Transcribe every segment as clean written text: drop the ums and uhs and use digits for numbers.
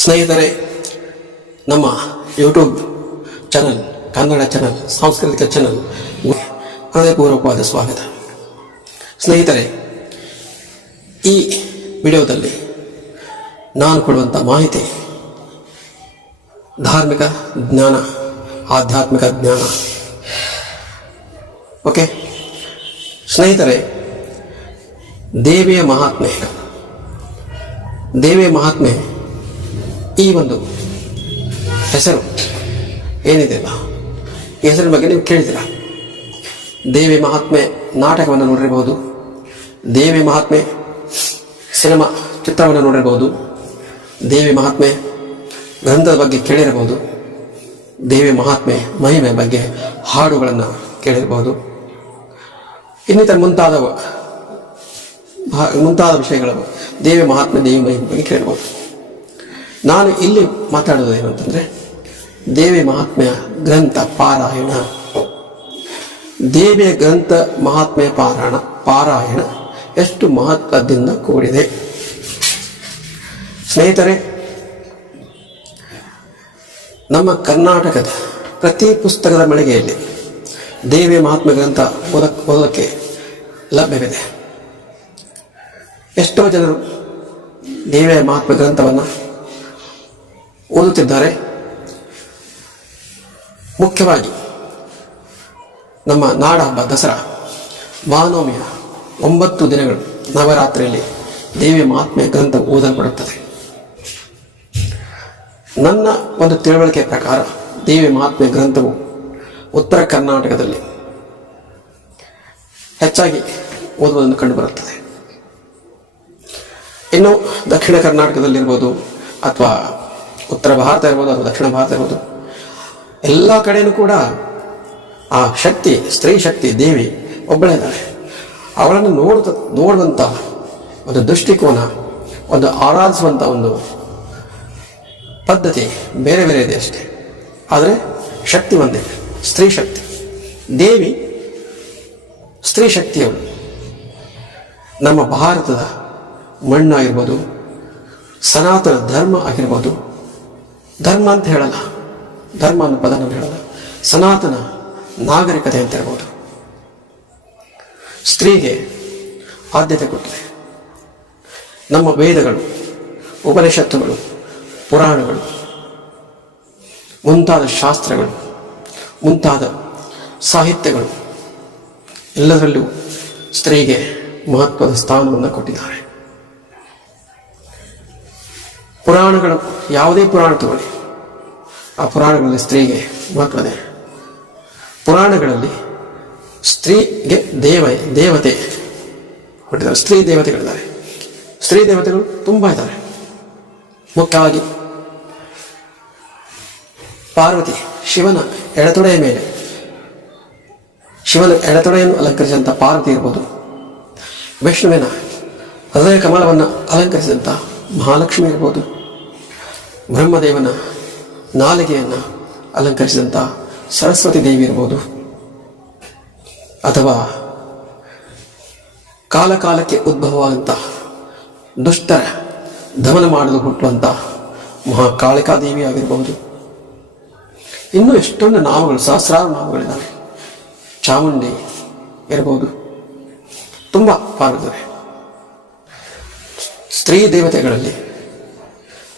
ಸ್ನೇಹಿತರೆ, ನಮ್ಮ YouTube channel, Kannada channel, ಸಾಂಸ್ಕೃತಿಕ ಚಾನಲ್ ಹೃದಯಪೂರ್ವಕವಾದ ಸ್ವಾಗತ. ಸ್ನೇಹಿತರೆ, ಈ ವಿಡಿಯೋದಲ್ಲಿ ನಾನು ಕೊಡುವಂಥ ಮಾಹಿತಿ ಧಾರ್ಮಿಕ ಜ್ಞಾನ, ಆಧ್ಯಾತ್ಮಿಕ ಜ್ಞಾನ. ಓಕೆ ಸ್ನೇಹಿತರೆ, ದೇವಿಯ ಮಹಾತ್ಮೆ ಈ ಒಂದು ಹೆಸರು ಏನಿದೆ ಅಲ್ಲ, ಈ ಹೆಸರಿನ ಬಗ್ಗೆ ನೀವು ಕೇಳಿದ್ದೀರ. ದೇವಿ ಮಹಾತ್ಮೆ ನಾಟಕವನ್ನು ನೋಡಿರಬಹುದು, ದೇವಿ ಮಹಾತ್ಮೆ ಸಿನಿಮಾ ಚಿತ್ರವನ್ನು ನೋಡಿರಬಹುದು, ದೇವಿ ಮಹಾತ್ಮೆ ಗ್ರಂಥದ ಬಗ್ಗೆ ಕೇಳಿರಬಹುದು, ದೇವಿ ಮಹಾತ್ಮೆ ಮಹಿಮೆ ಬಗ್ಗೆ ಹಾಡುಗಳನ್ನು ಕೇಳಿರಬಹುದು, ಇನ್ನಿತರ ಮುಂತಾದ ವಿಷಯಗಳು ದೇವಿ ಮಹಾತ್ಮೆ, ದೇವಿ ಮಹಿಮೆ ಬಗ್ಗೆ ಕೇಳಿರಬಹುದು. ನಾನು ಇಲ್ಲಿ ಮಾತಾಡೋದು ಏನಂತಂದರೆ, ದೇವಿ ಮಹಾತ್ಮೆಯ ಗ್ರಂಥ ಪಾರಾಯಣ, ದೇವಿಯ ಗ್ರಂಥ ಮಹಾತ್ಮೆಯ ಪಾರಾಯಣ ಎಷ್ಟು ಮಹತ್ವದಿಂದ ಕೂಡಿದೆ. ಸ್ನೇಹಿತರೆ, ನಮ್ಮ ಕರ್ನಾಟಕದ ಪ್ರತಿ ಪುಸ್ತಕದ ಮಳಿಗೆಯಲ್ಲಿ ದೇವಿಯ ಮಹಾತ್ಮೆ ಗ್ರಂಥ ಓದೋಕ್ಕೆ ಲಭ್ಯವಿದೆ. ಎಷ್ಟೋ ಜನರು ದೇವಿಯ ಮಹಾತ್ಮೆ ಗ್ರಂಥವನ್ನು ಓದುತ್ತಿದ್ದಾರೆ. ಮುಖ್ಯವಾಗಿ ನಮ್ಮ ನಾಡ ಹಬ್ಬ ದಸರಾ ಮಹಾನವಮಿಯ 9 ದಿನಗಳು ನವರಾತ್ರಿಯಲ್ಲಿ ದೇವಿಯ ಮಹಾತ್ಮೆಯ ಗ್ರಂಥ ಓದಲ್ಪಡುತ್ತದೆ. ನನ್ನ ಒಂದು ತಿಳುವಳಿಕೆ ಪ್ರಕಾರ ದೇವಿಯ ಮಹಾತ್ಮೆಯ ಗ್ರಂಥವು ಉತ್ತರ ಕರ್ನಾಟಕದಲ್ಲಿ ಹೆಚ್ಚಾಗಿ ಓದುವುದನ್ನು ಕಂಡುಬರುತ್ತದೆ. ಇನ್ನು ದಕ್ಷಿಣ ಕರ್ನಾಟಕದಲ್ಲಿರ್ಬೋದು, ಅಥವಾ ಉತ್ತರ ಭಾರತ ಇರ್ಬೋದು, ಅಥವಾ ದಕ್ಷಿಣ ಭಾರತ ಇರ್ಬೋದು, ಎಲ್ಲ ಕಡೆಯೂ ಕೂಡ ಆ ಶಕ್ತಿ, ಸ್ತ್ರೀ ಶಕ್ತಿ ದೇವಿ ಒಬ್ಬಳಿದ್ದಾಳೆ. ಅವಳನ್ನು ನೋಡುವಂಥ ಒಂದು ದೃಷ್ಟಿಕೋನ, ಒಂದು ಆರಾಧಿಸುವಂಥ ಒಂದು ಪದ್ಧತಿ ಬೇರೆ ಬೇರೆ ಇದೆ ಅಷ್ಟೇ. ಆದರೆ ಶಕ್ತಿ ಒಂದೇ, ಸ್ತ್ರೀ ಶಕ್ತಿ. ದೇವಿ ಸ್ತ್ರೀ ಶಕ್ತಿಯವಳು. ನಮ್ಮ ಭಾರತದ ಮಣ್ಣು ಆಗಿರ್ಬೋದು, ಸನಾತನ ಧರ್ಮ ಆಗಿರ್ಬೋದು, ಧರ್ಮ ಅಂತ ಹೇಳಲ್ಲ, ಧರ್ಮ ಅನ್ನೋ ಪದ ನಾವು ಹೇಳಲ್ಲ, ಸನಾತನ ನಾಗರಿಕತೆ ಅಂತ ಹೇಳ್ಬೋದು, ಸ್ತ್ರೀಗೆ ಆದ್ಯತೆ ಕೊಟ್ಟಿದೆ. ನಮ್ಮ ವೇದಗಳು, ಉಪನಿಷತ್ತುಗಳು, ಪುರಾಣಗಳು, ಮುಂತಾದ ಶಾಸ್ತ್ರಗಳು, ಮುಂತಾದ ಸಾಹಿತ್ಯಗಳು ಎಲ್ಲದರಲ್ಲೂ ಸ್ತ್ರೀಗೆ ಮಹತ್ವದ ಸ್ಥಾನವನ್ನು ಕೊಟ್ಟಿದ್ದಾರೆ. ಪುರಾಣಗಳು, ಯಾವುದೇ ಪುರಾಣ ತಗೊಳ್ಳಿ, ಆ ಪುರಾಣಗಳಲ್ಲಿ ಸ್ತ್ರೀಗೆ ಮಹತ್ವದೆ. ಪುರಾಣಗಳಲ್ಲಿ ಸ್ತ್ರೀಗೆ ದೇವತೆ ಕೊಟ್ಟಿದ್ದಾರೆ, ಸ್ತ್ರೀ ದೇವತೆಗಳಿದ್ದಾರೆ. ಸ್ತ್ರೀ ದೇವತೆಗಳು ತುಂಬ ಇದ್ದಾರೆ. ಮುಖ್ಯವಾಗಿ ಪಾರ್ವತಿ, ಶಿವನ ಎಡತೊಡೆಯ ಮೇಲೆ, ಶಿವನ ಎಡತೊಡೆಯನ್ನು ಅಲಂಕರಿಸಿದಂಥ ಪಾರ್ವತಿ ಇರ್ಬೋದು, ವಿಷ್ಣುವಿನ ಹೃದಯ ಕಮಲವನ್ನು ಅಲಂಕರಿಸಿದಂಥ ಮಹಾಲಕ್ಷ್ಮಿ ಇರ್ಬೋದು, ಬ್ರಹ್ಮದೇವನ ನಾಲಿಗೆಯನ್ನು ಅಲಂಕರಿಸಿದಂಥ ಸರಸ್ವತಿ ದೇವಿ ಇರ್ಬೋದು, ಅಥವಾ ಕಾಲಕಾಲಕ್ಕೆ ಉದ್ಭವವಾದಂಥ ದುಷ್ಟರ ದಮನ ಮಾಡಲು ಹುಟ್ಟುವಂಥ ಮಹಾಕಾಳಿಕಾ ದೇವಿ ಆಗಿರಬಹುದು. ಇನ್ನೂ ಎಷ್ಟೊಂದು ನಾಮಗಳು, ಸಹಸ್ರಾರು ನಾಮಗಳಿದ್ದಾವೆ. ಚಾಮುಂಡಿ ಇರಬಹುದು, ತುಂಬ ಪಾಲ್ಗೊಳ್ಳುತ್ತವೆ. ಸ್ತ್ರೀ ದೇವತೆಗಳಲ್ಲಿ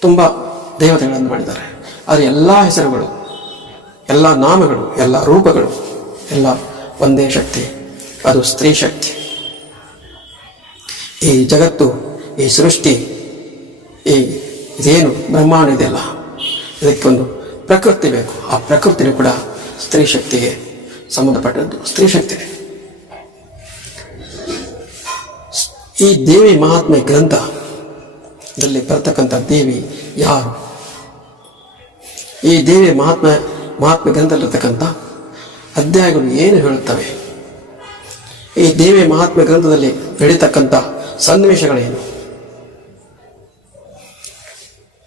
ತುಂಬ ದೇವತೆಗಳನ್ನು ಮಾಡಿದ್ದಾರೆ. ಆದರೆ ಎಲ್ಲ ಹೆಸರುಗಳು, ಎಲ್ಲ ನಾಮಗಳು, ಎಲ್ಲ ರೂಪಗಳು ಎಲ್ಲ ಒಂದೇ ಶಕ್ತಿ, ಅದು ಸ್ತ್ರೀ ಶಕ್ತಿ. ಈ ಜಗತ್ತು, ಈ ಸೃಷ್ಟಿ, ಇದೇನು ಬ್ರಹ್ಮಾಂಡ ಇದೆಯಲ್ಲ, ಇದಕ್ಕೊಂದು ಪ್ರಕೃತಿ ಬೇಕು. ಆ ಪ್ರಕೃತಿನೂ ಕೂಡ ಸ್ತ್ರೀ ಶಕ್ತಿಗೆ ಸಂಬಂಧಪಟ್ಟದ್ದು, ಸ್ತ್ರೀ ಶಕ್ತಿ. ಈ ದೇವಿ ಮಹಾತ್ಮೆ ಗ್ರಂಥದಲ್ಲಿ ಬರ್ತಕ್ಕಂಥ ದೇವಿ ಯಾರು? ಈ ದೇವಿ ಮಹಾತ್ಮೆ ಗ್ರಂಥದಲ್ಲಿರ್ತಕ್ಕಂಥ ಅಧ್ಯಾಯಗಳು ಏನು ಹೇಳುತ್ತವೆ? ಈ ದೇವಿ ಮಹಾತ್ಮೆ ಗ್ರಂಥದಲ್ಲಿ ನಡೀತಕ್ಕಂಥ ಸನ್ನಿವೇಶಗಳೇನು?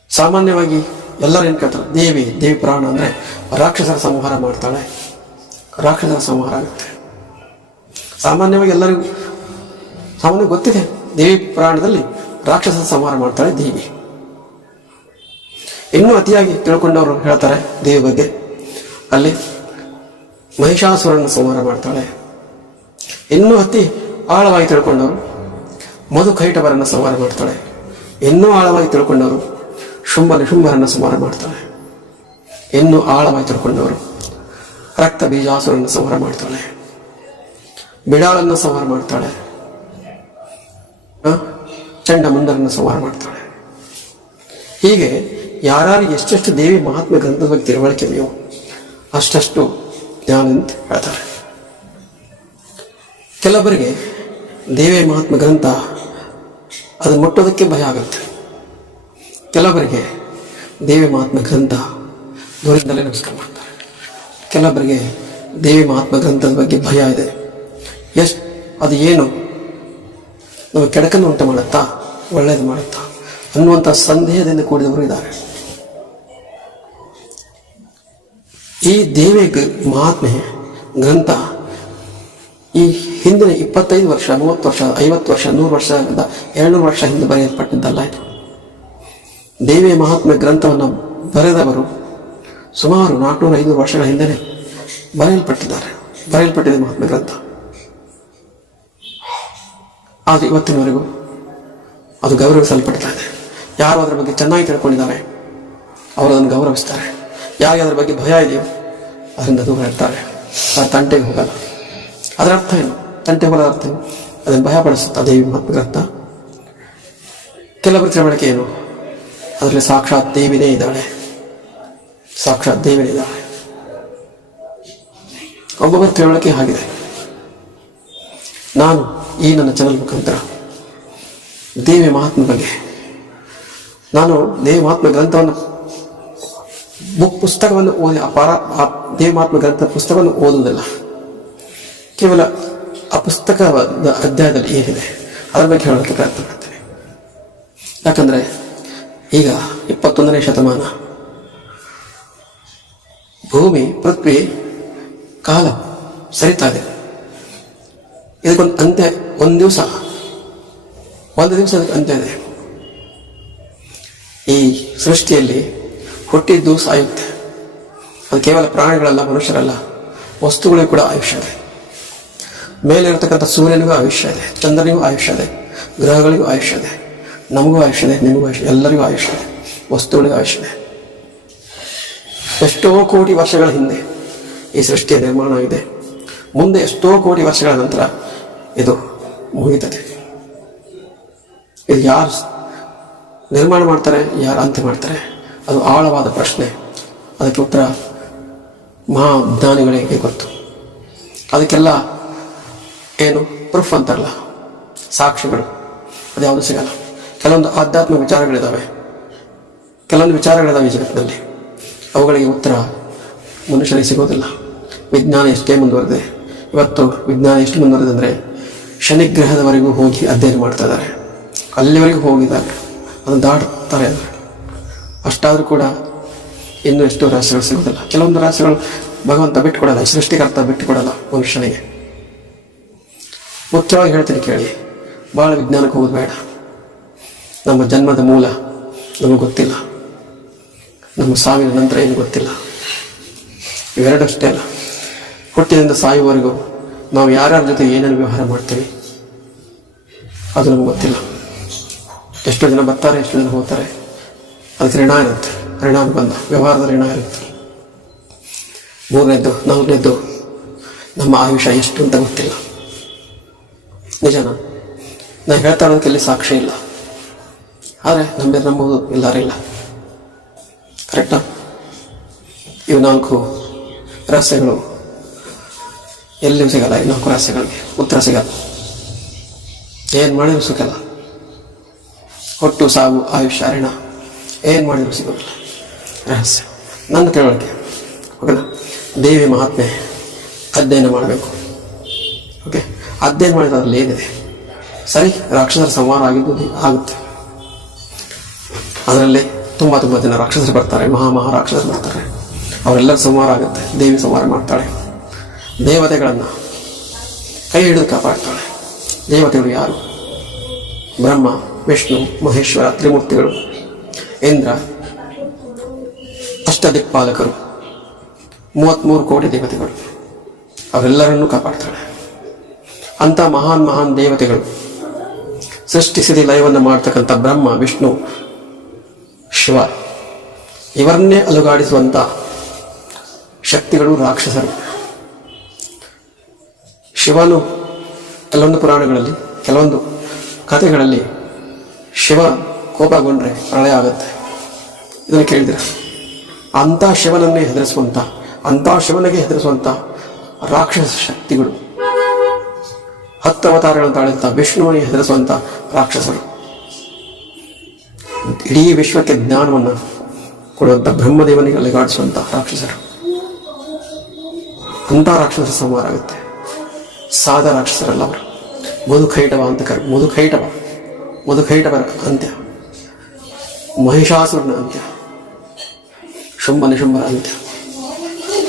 ಸಾಮಾನ್ಯವಾಗಿ ಎಲ್ಲರೂ ಏನು ಕೇಳ್ತಾರೆ, ದೇವಿ ಪುರಾಣ ಅಂದರೆ ರಾಕ್ಷಸರ ಸಂಹಾರ ಮಾಡ್ತಾಳೆ, ರಾಕ್ಷಸರ ಸಂಹಾರ ಆಗುತ್ತೆ. ಸಾಮಾನ್ಯವಾಗಿ ಎಲ್ಲರಿಗೂ ಗೊತ್ತಿದೆ, ದೇವಿ ಪುರಾಣದಲ್ಲಿ ರಾಕ್ಷಸರ ಸಂಹಾರ ಮಾಡ್ತಾಳೆ ದೇವಿ. ಇನ್ನೂ ಅತಿಯಾಗಿ ತಿಳ್ಕೊಂಡವರು ಹೇಳ್ತಾರೆ ದೇವಿ ಬಗ್ಗೆ. ಅಲ್ಲಿ ಮಹಿಷಾಸುರನ್ನು ಸಂಹಾರ ಮಾಡ್ತಾಳೆ. ಇನ್ನೂ ಅತಿ ಆಳವಾಗಿ ತಿಳ್ಕೊಂಡವರು ಮಧುಕೈಟವರನ್ನು ಸಂಹಾರ ಮಾಡ್ತಾಳೆ. ಇನ್ನೂ ಆಳವಾಗಿ ತಿಳ್ಕೊಂಡವರು ಶುಂಭರನ್ನು ಸಂಹಾರ ಮಾಡ್ತಾಳೆ. ಇನ್ನೂ ಆಳವಾಗಿ ತಿಳ್ಕೊಂಡವರು ರಕ್ತ ಬೀಜಾಸುರನ್ನು ಸಂಹಾರ ಮಾಡ್ತಾಳೆ. ಬಿಡಾಳನ್ನು ಸಂಹಾರ ಮಾಡ್ತಾಳೆ. ಚಂಡಮುಂಡರನ್ನು ಸಂಹಾರ ಮಾಡ್ತಾಳೆ. ಹೀಗೆ ಯಾರಿಗೆ ಎಷ್ಟೆಷ್ಟು ದೇವಿ ಮಹಾತ್ಮ ಗ್ರಂಥದ ಬಗ್ಗೆ ತಿಳುವಳಿಕೆ ನೀವು ಅಷ್ಟಷ್ಟು ಜ್ಞಾನ ಅಂತ ಹೇಳ್ತಾರೆ. ಕೆಲವರಿಗೆ ದೇವಿ ಮಹಾತ್ಮ ಗ್ರಂಥ ಅದು ಮುಟ್ಟೋದಕ್ಕೆ ಭಯ ಆಗುತ್ತೆ. ಕೆಲವರಿಗೆ ದೇವಿ ಮಹಾತ್ಮ ಗ್ರಂಥ ದೂರದಿಂದಲೇ ನಮಸ್ಕಾರ ಮಾಡ್ತಾರೆ. ಕೆಲವರಿಗೆ ದೇವಿ ಮಹಾತ್ಮ ಗ್ರಂಥದ ಬಗ್ಗೆ ಭಯ ಇದೆ. ಅದು ಏನು ನಮಗೆ ಕೆಡಕನ್ನು ಉಂಟು ಮಾಡುತ್ತಾ ಒಳ್ಳೇದು ಮಾಡುತ್ತಾ ಅನ್ನುವಂಥ ಸಂದೇಹದಿಂದ ಕೂಡಿದವರು ಇದ್ದಾರೆ. ಈ ದೇವಿ ಮಹಾತ್ಮೆ ಗ್ರಂಥ ಈ ಹಿಂದಿನ 25 ವರ್ಷ 30 ವರ್ಷ 50 ವರ್ಷ 100 ವರ್ಷ 200 ವರ್ಷ ಹಿಂದೆ ಬರೆಯಲ್ಪಟ್ಟಿದ್ದಲ್ಲ. ಇದು ದೇವಿಯ ಮಹಾತ್ಮೆ ಗ್ರಂಥವನ್ನು ಬರೆದವರು ಸುಮಾರು 400-500 ವರ್ಷಗಳ ಹಿಂದೆನೆ ಬರೆಯಲ್ಪಟ್ಟಿದೆ ಮಹಾತ್ಮೆ ಗ್ರಂಥ. ಆದರೆ ಇವತ್ತಿನವರೆಗೂ ಅದು ಗೌರವಿಸಲ್ಪಡ್ತಾ ಇದೆ. ಯಾರು ಅದರ ಬಗ್ಗೆ ಚೆನ್ನಾಗಿ ತಿಳ್ಕೊಂಡಿದ್ದಾರೆ ಅವರು ಅದನ್ನು ಗೌರವಿಸ್ತಾರೆ. ಯಾರಿಗೆ ಅದರ ಬಗ್ಗೆ ಭಯ ಇದೆಯೋ ಅದರಿಂದ ದೂರ ಇರ್ತಾರೆ. ಆ ತಂಟೆಗೆ ಹೋಗಲ್ಲ. ಅದರ ಅರ್ಥ ಏನು? ತಂಟೆ ಹೋಗದ ಅರ್ಥ ಏನು? ಅದನ್ನು ಭಯಪಡಿಸುತ್ತಾ ದೇವಿ ಮಹಾತ್ಮ ಗ್ರಂಥ. ಕೆಲವರ ತಿಳುವಳಿಕೆ ಏನು? ಅದರಲ್ಲಿ ಸಾಕ್ಷಾತ್ ದೇವಿನೇ ಇದ್ದಾಳೆ. ಒಬ್ಬೊಬ್ಬರ ತಿಳುವಳಿಕೆ ಆಗಿದೆ. ನಾನು ಈ ನನ್ನ ಚಾನಲ್ ಮುಖಾಂತರ ದೇವಿ ಮಹಾತ್ಮ ಬಗ್ಗೆ ನಾನು ದೇವಿ ಮಹಾತ್ಮ ಗ್ರಂಥವನ್ನು ಪುಸ್ತಕವನ್ನು ಓದಿ ಆ ದೇವಿ ಮಹಾತ್ಮ ಗ್ರಂಥ ಪುಸ್ತಕವನ್ನು ಓದುವುದಿಲ್ಲ. ಕೇವಲ ಆ ಪುಸ್ತಕದ ಅಧ್ಯಾಯದಲ್ಲಿ ಏನಿದೆ ಅದರ ಬಗ್ಗೆ ಹೇಳೋಕ್ಕೆ ಪ್ರಯತ್ನ ಮಾಡ್ತೇನೆ. ಯಾಕಂದರೆ ಈಗ 21ನೇ ಶತಮಾನ, ಭೂಮಿ ಪೃಥ್ವಿ ಕಾಲ ಸರಿತಾ ಇದೆ. ಇದಕ್ಕೊಂದು ಅಂತ್ಯ, ಒಂದು ದಿವಸ ಅದಕ್ಕೆ ಅಂತ್ಯ ಇದೆ. ಈ ಸೃಷ್ಟಿಯಲ್ಲಿ ಹುಟ್ಟಿದ್ದು ಸಾಯುತ್ತೆ. ಅದು ಕೇವಲ ಪ್ರಾಣಿಗಳಲ್ಲ, ಮನುಷ್ಯರಲ್ಲ, ವಸ್ತುಗಳಿಗೂ ಕೂಡ ಆಯುಷ್ಯ ಇದೆ. ಮೇಲೆ ಇರತಕ್ಕಂಥ ಸೂರ್ಯನಿಗೂ ಆಯುಷ್ಯ ಇದೆ, ಚಂದ್ರನಿಗೂ ಆಯುಷ್ಯ ಇದೆ, ಗ್ರಹಗಳಿಗೂ ಆಯುಷ್ಯ ಇದೆ, ನಮಗೂ ಆಯುಷ್ಯ ಇದೆ, ನಿಮಗೂ ಆಯುಷ್ಯ, ಎಲ್ಲರಿಗೂ ಆಯುಷ್ಯ ಇದೆ, ವಸ್ತುಗಳಿಗೂ ಆಯುಷ್ಯ ಇದೆ. ಎಷ್ಟೋ ಕೋಟಿ ವರ್ಷಗಳ ಹಿಂದೆ ಈ ಸೃಷ್ಟಿಯ ನಿರ್ಮಾಣ ಆಗಿದೆ. ಮುಂದೆ ಎಷ್ಟೋ ಕೋಟಿ ವರ್ಷಗಳ ನಂತರ ಇದು ಮುಗಿತದೆ. ಇದು ಯಾರು ನಿರ್ಮಾಣ ಮಾಡ್ತಾರೆ, ಯಾರು ಅಂತ್ಯ ಮಾಡ್ತಾರೆ, ಅದು ಆಳವಾದ ಪ್ರಶ್ನೆ. ಅದಕ್ಕೆ ಉತ್ತರ ಮಹಾಜ್ಞಾನಿಗಳಿಗೆ ಗೊತ್ತು. ಅದಕ್ಕೆಲ್ಲ ಏನು ಪ್ರೂಫ್ ಅಂತಾರಲ್ಲ, ಸಾಕ್ಷಿಗಳು, ಅದ್ಯಾವುದು ಸಿಗಲ್ಲ. ಕೆಲವೊಂದು ಆಧ್ಯಾತ್ಮಿಕ ವಿಚಾರಗಳಿದ್ದಾವೆ, ಕೆಲವೊಂದು ವಿಚಾರಗಳಿದ್ದಾವೆ ಈ ಜಗತ್ತಿನಲ್ಲಿ. ಅವುಗಳಿಗೆ ಉತ್ತರ ಮನುಷ್ಯನಿಗೆ ಸಿಗೋದಿಲ್ಲ. ವಿಜ್ಞಾನ ಎಷ್ಟೇ ಮುಂದುವರೆದಿದೆ, ಇವತ್ತು ವಿಜ್ಞಾನ ಎಷ್ಟು ಮುಂದುವರೆದಿದೆ ಅಂದರೆ ಶನಿಗ್ರಹದವರೆಗೂ ಹೋಗಿ ಅಧ್ಯಯನ ಮಾಡ್ತಾ ಇದ್ದಾರೆ. ಅಲ್ಲಿವರೆಗೂ ಹೋಗಿದ್ದಾರೆ, ಅದನ್ನು ದಾಟ್ತಾರೆ ಇದ್ದಾರೆ. ಅಷ್ಟಾದರೂ ಕೂಡ ಇನ್ನೂ ಎಷ್ಟೋ ರಹಸ್ಯಗಳು ಸಿಗೋದಿಲ್ಲ. ಕೆಲವೊಂದು ರಹಸ್ಯಗಳು ಭಗವಂತ ಬಿಟ್ಟುಕೊಡಲ್ಲ, ಸೃಷ್ಟಿಕರ್ತ ಬಿಟ್ಟುಕೊಡಲ್ಲ ಮನುಷ್ಯನಿಗೆ. ಮುಖ್ಯವಾಗಿ ಹೇಳ್ತೀನಿ ಕೇಳಿ, ಭಾಳ ವಿಜ್ಞಾನಕ್ಕೆ ಹೋಗೋದು ಬೇಡ. ನಮ್ಮ ಜನ್ಮದ ಮೂಲ ನಮಗೆ ಗೊತ್ತಿಲ್ಲ, ನಮ್ಮ ಸಾವಿನ ನಂತರ ಏನು ಗೊತ್ತಿಲ್ಲ. ಇವೆರಡಷ್ಟೇ ಅಲ್ಲ, ಹುಟ್ಟಿನಿಂದ ಸಾಯುವವರೆಗೂ ನಾವು ಯಾರ್ಯಾರ ಜೊತೆ ಏನೇನು ವ್ಯವಹಾರ ಮಾಡ್ತೀವಿ ಅದು ನಮ್ಗೆ ಗೊತ್ತಿಲ್ಲ. ಎಷ್ಟೋ ಜನ ಬರ್ತಾರೆ, ಎಷ್ಟೋ ಜನ ಹೋಗ್ತಾರೆ. ಅದಕ್ಕೆ ಋಣ ಇರುತ್ತೆ, ಋಣಾನುಬಂಧ, ವ್ಯವಹಾರದ ಋಣ ಇರುತ್ತೆ. 3ನೇದ್ದು 4ನೇದ್ದು ನಮ್ಮ ಆಯುಷ್ಯ ಎಷ್ಟು ಅಂತ ಗೊತ್ತಿಲ್ಲ. ನಿಜನಾ? ನಾನು ಹೇಳ್ತಾ ಇರೋದಕ್ಕೆ ಇಲ್ಲಿ ಸಾಕ್ಷಿ ಇಲ್ಲ, ಆದರೆ ನಂಬೋದು ಎಲ್ಲರಿಲ್ಲ. ಕರೆಕ್ಟಾ? ಇವು 4 ರಹಸ್ಯಗಳು ಎಲ್ಲಿಯೂ ಸಿಗಲ್ಲ. ಈ 4 ರಹಸ್ಯಗಳಿಗೆ ಉತ್ತರ ಸಿಗಲ್ಲ. ಏನು ಮಾಡಿದ್ರು ಸಿಗಲ್ಲ. ಹುಟ್ಟು, ಸಾವು, ಆಯುಷ್ಯ, ಋಣ, ಏನು ಮಾಡಿದ್ರು ಸಿಗೋದಿಲ್ಲ. ರಹಸ್ಯ ನನ್ನ ತಿಳುವಳಿಕೆ. ಓಕೆನಾ? ದೇವಿ ಮಹಾತ್ಮೆ ಅಧ್ಯಯನ ಮಾಡಬೇಕು. ಓಕೆ, ಅಧ್ಯಯನ ಮಾಡಿದ್ರೆ ಅದರಲ್ಲಿ ಏನಿದೆ? ಸರಿ, ರಾಕ್ಷಸರ ಸಂಹಾರ ಆಗುತ್ತೆ. ಅದರಲ್ಲಿ ತುಂಬ ಜನ ರಾಕ್ಷಸರು ಬರ್ತಾರೆ, ಮಹಾರಾಕ್ಷಸರು ಬರ್ತಾರೆ. ಅವರೆಲ್ಲರ ಸಂಹಾರ ಆಗುತ್ತೆ. ದೇವಿ ಸಂಹಾರ ಮಾಡ್ತಾಳೆ. ದೇವತೆಗಳನ್ನು ಕೈ ಹಿಡಿದು ಕಾಪಾಡ್ತಾಳೆ. ದೇವತೆಗಳು ಯಾರು? ಬ್ರಹ್ಮ, ವಿಷ್ಣು, ಮಹೇಶ್ವರ, ತ್ರಿಮೂರ್ತಿಗಳು, ಇಂದ್ರ, ಅಷ್ಟದಿಕ್ಪಾಲಕರು, 33 ಕೋಟಿ ದೇವತೆಗಳು, ಅವರೆಲ್ಲರನ್ನೂ ಕಾಪಾಡ್ತಾಳೆ. ಅಂಥ ಮಹಾನ್ ದೇವತೆಗಳು, ಸೃಷ್ಟಿಸಿದ ಲಯವನ್ನು ಮಾಡ್ತಕ್ಕಂಥ ಬ್ರಹ್ಮ, ವಿಷ್ಣು, ಶಿವ, ಇವರನ್ನೇ ಅಲುಗಾಡಿಸುವಂಥ ಶಕ್ತಿಗಳು ರಾಕ್ಷಸರು. ಶಿವನು ಕೆಲವೊಂದು ಪುರಾಣಗಳಲ್ಲಿ, ಕೆಲವೊಂದು ಕಥೆಗಳಲ್ಲಿ ಶಿವ ಕೋಪಗೊಂಡ್ರೆ ಪ್ರಳಯ ಆಗುತ್ತೆ. ಇದನ್ನು ಕೇಳಿದ್ರೆ ಅಂಥ ಶಿವನನ್ನೇ ಹೆದರಿಸುವಂಥ, ಅಂಥ ಶಿವನಿಗೆ ಹೆದರಿಸುವಂಥ ರಾಕ್ಷಸ ಶಕ್ತಿಗಳು, 10 ಅವತಾರಗಳನ್ನು ತಾಳಿದಂಥ ವಿಷ್ಣುವಿಗೆ ಹೆದರಿಸುವಂಥ ರಾಕ್ಷಸರು, ಇಡೀ ವಿಶ್ವಕ್ಕೆ ಜ್ಞಾನವನ್ನು ಕೊಡುವಂಥ ಬ್ರಹ್ಮದೇವನಿಗೆ ಅಲೆಗಾಡಿಸುವಂಥ ರಾಕ್ಷಸರು. ಅಂಥ ರಾಕ್ಷಸರ ಸಂಹಾರ ಆಗುತ್ತೆ. ಸಾದ ರಾಕ್ಷಸರಲ್ಲ ಅವರು. ಮಧುಕೈಟವ ಅಂತ ಮಧುಕೈಟವರ ಅಂತ್ಯ, ಮಹಿಷಾಸುರನ ಅಂತ್ಯ, ಶುಂಭ ನಿಶುಂಭರ ಅಂತ್ಯ.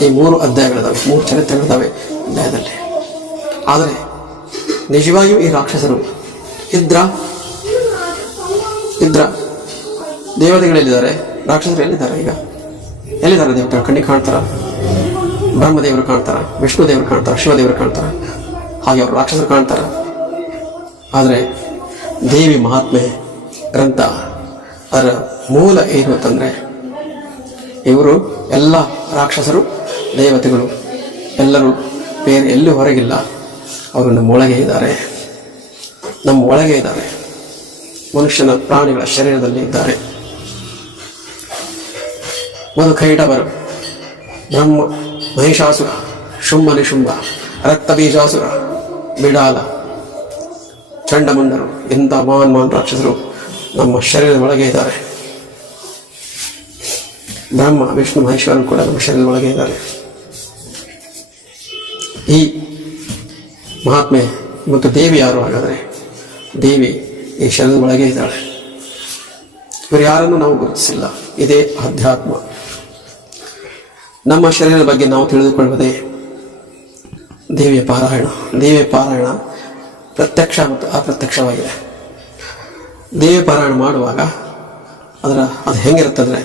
ಈ 3 ಅಧ್ಯಾಯಗಳಿದ್ದಾವೆ, 3 ಚರಿತ್ರೆಗಳಿದ್ದಾವೆ ಅಧ್ಯಾಯದಲ್ಲಿ. ಆದರೆ ನಿಜವಾಗಿಯೂ ಈ ರಾಕ್ಷಸರು ಇದ್ರ ದೇವತೆಗಳೆಲ್ಲಿದ್ದಾರೆ, ರಾಕ್ಷಸರು ಎಲ್ಲಿದ್ದಾರೆ? ಈಗ ಎಲ್ಲಿದ್ದಾರೆ ದೇವತೆಗಳು? ಕಣ್ಣಿಗೆ ಕಾಣ್ತಾರ? ಬ್ರಹ್ಮದೇವರು ಕಾಣ್ತಾರ, ವಿಷ್ಣು ದೇವರು ಕಾಣ್ತಾರ, ಶಿವದೇವರು ಕಾಣ್ತಾರ, ಹಾಗೆ ಅವರು ರಾಕ್ಷಸರು ಕಾಣ್ತಾರ? ಆದರೆ ದೇವಿ ಮಹಾತ್ಮೆ ಗ್ರಂಥ ಅದರ ಮೂಲ ಏನು ಅಂತಂದರೆ, ಇವರು ಎಲ್ಲ ರಾಕ್ಷಸರು, ದೇವತೆಗಳು ಎಲ್ಲರೂ ಬೇರೆ ಎಲ್ಲೂ ಹೊರಗಿಲ್ಲ, ಅವರು ನಮ್ಮ ಒಳಗೆ ಇದ್ದಾರೆ, ನಮ್ಮ ಒಳಗೆ ಇದ್ದಾರೆ, ಮನುಷ್ಯನ ಪ್ರಾಣಿಗಳ ಶರೀರದಲ್ಲಿ ಇದ್ದಾರೆ. ಮಧುಕೈಟವರು, ಬ್ರಹ್ಮ, ಮಹಿಷಾಸುರ, ಶುಂಭ ನಿಶುಂಭ, ರಕ್ತಬೀಜಾಸುರ, ಬಿಡಾಲ, ಚಂಡಮುಂಡರು, ಇಂಥ ಮಹಾನ್ ರಾಕ್ಷಸರು ನಮ್ಮ ಶರೀರದ ಒಳಗೆ ಇದ್ದಾರೆ. ಬ್ರಹ್ಮ, ವಿಷ್ಣು, ಮಹೇಶ್ವರರು ಕೂಡ ನಮ್ಮ ಶರೀರದ ಒಳಗೆ ಇದ್ದಾರೆ. ಈ ಮಹಾತ್ಮೆ ಮತ್ತು ದೇವಿ ಯಾರು? ಹಾಗಾದರೆ ದೇವಿ ಈ ಶರೀರದ ಒಳಗೆ ಇದ್ದಾಳೆ. ಇವರು ಯಾರನ್ನು ನಾವು ಗುರುತಿಸಿಲ್ಲ. ಇದೇ ಅಧ್ಯಾತ್ಮ. ನಮ್ಮ ಶರೀರದ ಬಗ್ಗೆ ನಾವು ತಿಳಿದುಕೊಳ್ಳುವುದೇ ದೇವಿಯ ಪಾರಾಯಣ ಪ್ರತ್ಯಕ್ಷ ಮತ್ತು ಅಪ್ರತ್ಯಕ್ಷವಾಗಿದೆ. ದೇವಿಯ ಪಾರಾಯಣ ಮಾಡುವಾಗ ಅದು ಹೆಂಗಿರುತ್ತೆ ಅಂದರೆ,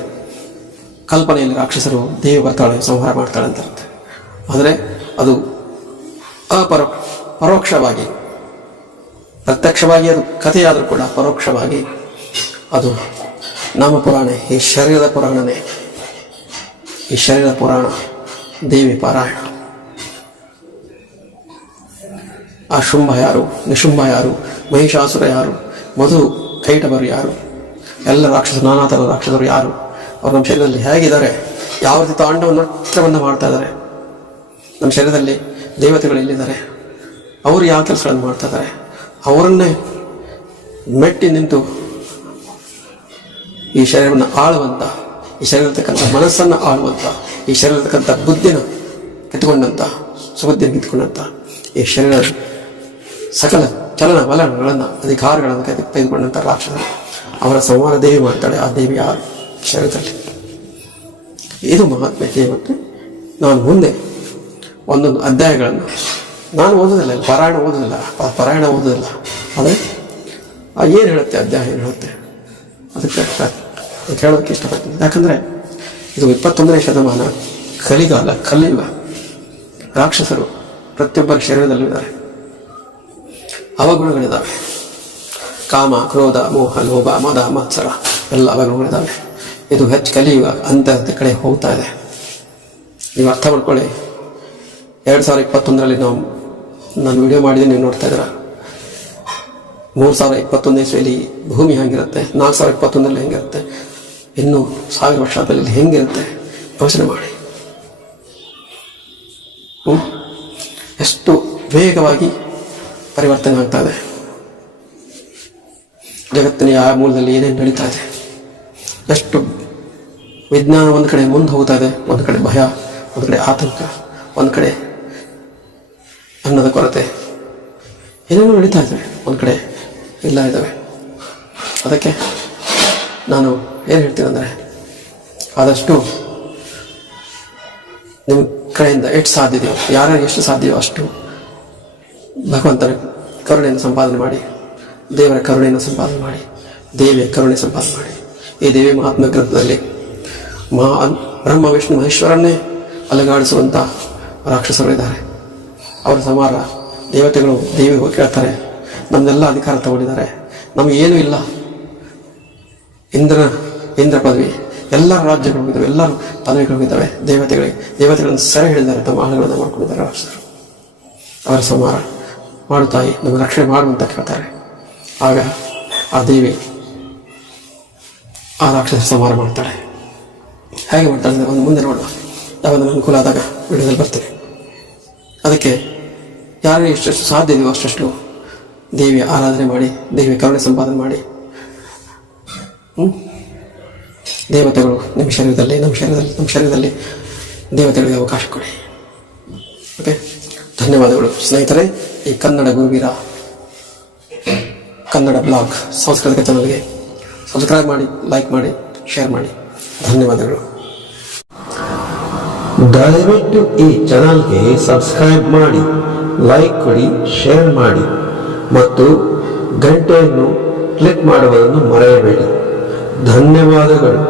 ಕಲ್ಪನೆಯಲ್ಲಿ ರಾಕ್ಷಸರು ದೇವಿ ಬರ್ತಾಳೆ, ಸಂಹಾರ ಮಾಡ್ತಾಳೆ ಅಂತ ಇರುತ್ತೆ. ಆದರೆ ಅದು ಪರೋಕ್ಷವಾಗಿ, ಪ್ರತ್ಯಕ್ಷವಾಗಿ ಅದು ಕಥೆಯಾದರೂ ಕೂಡ ಪರೋಕ್ಷವಾಗಿ ಅದು ನಮ್ಮ ಪುರಾಣ, ಈ ಶರೀರದ ಪುರಾಣನೇ. ಈ ಶರೀರದ ಪುರಾಣ ದೇವಿ ಪಾರಾಯಣ. ಆ ಶುಂಭ ಯಾರು, ನಿಶುಂಭ ಯಾರು, ಮಹಿಷಾಸುರ ಯಾರು, ಮಧು ಕೈಟವರು ಯಾರು, ಎಲ್ಲ ರಾಕ್ಷಸರು, ನಾನಾ ಥರದ ರಾಕ್ಷಸರು ಯಾರು, ಅವರು ನಮ್ಮ ಶರೀರದಲ್ಲಿ ಹೇಗಿದ್ದಾರೆ, ಯಾವ ರೀತಿ ತಾಂಡವವನ್ನು ಮಾಡ್ತಾ ಇದ್ದಾರೆ, ನಮ್ಮ ಶರೀರದಲ್ಲಿ ದೇವತೆಗಳು ಎಲ್ಲಿದ್ದಾರೆ, ಅವರು ಯಾವ ಕೆಲಸಗಳನ್ನು ಮಾಡ್ತಾ ಇದ್ದಾರೆ, ಅವರನ್ನೇ ಮೆಟ್ಟಿ ನಿಂತು ಈ ಶರೀರವನ್ನು ಆಳುವಂಥ, ಈ ಶರೀರತಕ್ಕಂಥ ಮನಸ್ಸನ್ನು ಆಳುವಂಥ, ಈ ಶರೀರತಕ್ಕಂಥ ಬುದ್ಧಿನ ಕಿತ್ತುಕೊಂಡಂಥ, ಸುಬುದ್ಧಿಯನ್ನು ಕಿತ್ತುಕೊಂಡಂಥ, ಈ ಶರೀರದ ಸಕಲ ಚಲನ ಬಲಗಳನ್ನು, ಅಧಿಕಾರಗಳನ್ನು ತೆಗೆದುಕೊಂಡಂಥ ರಾಕ್ಷಸರು, ಅವರ ಸಂಹಾರ ದೇವಿ ಮಾಡ್ತಾಳೆ. ಆ ದೇವಿ ಆ ಶರೀರದಲ್ಲಿ. ಇದು ಮಹಾತ್ಮೆ ದೇವತೆ. ನಾನು ಮುಂದೆ ಒಂದೊಂದು ಅಧ್ಯಾಯಗಳನ್ನು ನಾನು ಓದೋದಿಲ್ಲ, ಪಾರಾಯಣ ಓದೋದಿಲ್ಲ. ಆದರೆ ಏನು ಹೇಳುತ್ತೆ ಅಧ್ಯಾಯ, ಏನು ಹೇಳುತ್ತೆ ಅದಕ್ಕೆ ಕೇಳೋದಕ್ಕೆ ಇಷ್ಟಪಡ್ತೀನಿ. ಯಾಕಂದರೆ ಇದು 21ನೇ ಶತಮಾನ, ಕಲಿಗಾಲ, ಕಲಿಯುಗ. ರಾಕ್ಷಸರು ಪ್ರತಿಯೊಬ್ಬರ ಶರೀರದಲ್ಲೂ ಇದ್ದಾರೆ. ಅವಗುಣಗಳಿದ್ದಾವೆ. ಕಾಮ, ಕ್ರೋಧ, ಮೋಹ, ಲೋಭ, ಮದ, ಮತ್ಸರ ಎಲ್ಲ ಅವಗುಣಗಳಿದ್ದಾವೆ. ಇದು ಹೆಚ್ಚು ಕಲಿಯುಗ ಅಂತ ಕಡೆ ಹೋಗ್ತಾ ಇದೆ. ನೀವು ಅರ್ಥ ಮಾಡ್ಕೊಳ್ಳಿ. 2021ರಲ್ಲಿ ನಾನು ವಿಡಿಯೋ ಮಾಡಿದ್ದೀನಿ, ನೀವು ನೋಡ್ತಾ ಇದ್ದೀರಾ. 3021 ಇಸ್ವಿಯಲ್ಲಿ ಭೂಮಿ ಹೆಂಗಿರುತ್ತೆ, 4021ರಲ್ಲಿ ಹೆಂಗಿರುತ್ತೆ, ಇನ್ನು 1000 ವರ್ಷ ಆದಲ್ಲಿ ಹೆಂಗಿರುತ್ತೆ ಯೋಚನೆ ಮಾಡಿ. ಎಷ್ಟು ವೇಗವಾಗಿ ಪರಿವರ್ತನೆ ಆಗ್ತಾ ಇದೆ. ಜಗತ್ತಿನ ಯಾವ ಮೂಲದಲ್ಲಿ ಏನೇನು ನಡೀತಾ ಇದೆ, ಎಷ್ಟು ವಿಜ್ಞಾನ ಒಂದು ಕಡೆ ಮುಂದೆ ಹೋಗ್ತಾ ಇದೆ, ಒಂದು ಕಡೆ ಭಯ, ಒಂದು ಕಡೆ ಆತಂಕ, ಒಂದು ಕಡೆ ಅನ್ನದ ಕೊರತೆ, ಏನೇನೋ ನಡೀತಾ ಇದ್ದಾವೆ, ಒಂದು ಕಡೆ ಇಲ್ಲ ಇದ್ದಾವೆ. ಅದಕ್ಕೆ ನಾನು ಏನು ಹೇಳ್ತೀನಿ ಅಂದರೆ, ಆದಷ್ಟು ನಿಮ್ಮ ಕಡೆಯಿಂದ ಎಷ್ಟು ಸಾಧ್ಯದೆಯೋ, ಯಾರ್ಯಾರು ಎಷ್ಟು ಸಾಧ್ಯವೋ ಅಷ್ಟು ಭಗವಂತನ ಕರುಣೆಯನ್ನು ಸಂಪಾದನೆ ಮಾಡಿ, ದೇವರ ಕರುಣೆಯನ್ನು ಸಂಪಾದನೆ ಮಾಡಿ, ದೇವಿಯ ಕರುಣೆ ಸಂಪಾದನೆ ಮಾಡಿ. ಈ ದೇವಿ ಮಹಾತ್ಮ ಗ್ರಂಥದಲ್ಲಿ ಬ್ರಹ್ಮ ವಿಷ್ಣು ಮಹೇಶ್ವರನ್ನೇ ಅಲುಗಾಡಿಸುವಂಥ ರಾಕ್ಷಸರಿದ್ದಾರೆ. ಅವರ ಸಮಾರ ದೇವತೆಗಳು ದೇವಿ ಹೋಗಿ ಕೇಳ್ತಾರೆ, ನಮ್ದೆಲ್ಲ ಅಧಿಕಾರ ತಗೊಂಡಿದ್ದಾರೆ, ನಮಗೇನೂ ಇಲ್ಲ. ಇಂದ್ರ ಪದವಿ, ಎಲ್ಲರ ರಾಜ್ಯಗಳು ಹೋಗಿದ್ದಾವೆ, ಎಲ್ಲರೂ ಪದವಿಗಳು ಹೋಗಿದ್ದಾವೆ. ದೇವತೆಗಳನ್ನು ಸೆರೆ ಹಿಡಿದ್ದಾರೆ, ತಮ್ಮ ಆಳುಗಳನ್ನು ಮಾಡ್ಕೊಂಡಿದ್ದಾರೆ ರಾಕ್ಷಸರು. ಅವರ ಸಂಹಾರ ಮಾಡು ತಾಯಿ, ನಮ್ಮ ರಕ್ಷಣೆ ಮಾಡುವಂತ ಕೇಳ್ತಾರೆ. ಆಗ ಆ ದೇವಿ ಆ ರಾಕ್ಷಸರ ಸಂಹಾರ ಮಾಡ್ತಾಳೆ. ಹೇಗೆ ಮಾಡ್ತಾಳೆ ಅಂದರೆ ಒಂದು ಮುಂದೆ ನೋಡುವ, ಯಾವಾಗ ಅನುಕೂಲ ಆದಾಗ ವಿಡಿಯೋದಲ್ಲಿ ಬರ್ತೀನಿ. ಅದಕ್ಕೆ ಯಾರೇ ಎಷ್ಟೆಷ್ಟು ಸಾಧ್ಯ ಇದೆಯೋ ಅಷ್ಟಷ್ಟು ದೇವಿಯ ಆರಾಧನೆ ಮಾಡಿ, ದೇವಿಯ ಕರುಣೆ ಸಂಪಾದನೆ ಮಾಡಿ, ದೇವತೆಗಳು ನಮ್ಮ ಶರೀರದಲ್ಲಿ ದೇವತೆಗಳಿಗೆ ಅವಕಾಶ ಕೊಡಿ. ಓಕೆ, ಧನ್ಯವಾದಗಳು ಸ್ನೇಹಿತರೆ. ಈ ಕನ್ನಡ ಗುರುವೀರ ಕನ್ನಡ ಬ್ಲಾಗ್ ಸಾಂಸ್ಕೃತಿಕ ಚಾನಲ್ಗೆ ಸಬ್ಸ್ಕ್ರೈಬ್ ಮಾಡಿ, ಲೈಕ್ ಮಾಡಿ, ಶೇರ್ ಮಾಡಿ. ಧನ್ಯವಾದಗಳು. ದಯವಿಟ್ಟು ಈ ಚಾನಲ್ಗೆ ಸಬ್ಸ್ಕ್ರೈಬ್ ಮಾಡಿ, ಲೈಕ್ ಕೊಡಿ, ಶೇರ್ ಮಾಡಿ ಮತ್ತು ಗಂಟೆಯನ್ನು ಕ್ಲಿಕ್ ಮಾಡುವುದನ್ನು ಮರೆಯಬೇಡಿ. ಧನ್ಯವಾದಗಳು.